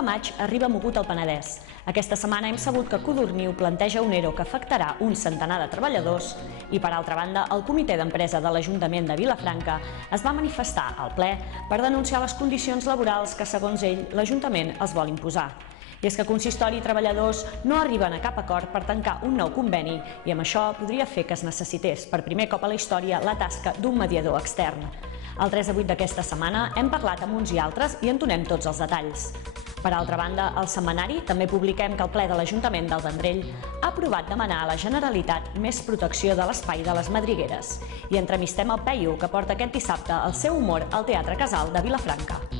de maig arriba mogut al Penedès. Aquesta setmana hem sabut que Codorniu planteja un ERO que afectarà un centenar de treballadors i, per altra banda, el comitè d'empresa de l'Ajuntament de Vilafranca es va manifestar al ple per denunciar les condicions laborals que, segons ell, l'Ajuntament els vol imposar. I és que consistori i treballadors no arriben a cap acord per tancar un nou conveni i amb això podria fer que es necessités per primer cop a la història la tasca d'un mediador extern. Al 3 a 8 d'aquesta setmana hem parlat amb uns i altres i en donem tots els detalls. Per altra banda, al setmanari també publiquem que el ple de l'Ajuntament del Vendrell ha aprovat demanar a la Generalitat més protecció de l'espai de les madrigueres. I entrevistem el Peyu, que porta aquest dissabte el seu humor al Teatre Casal de Vilafranca.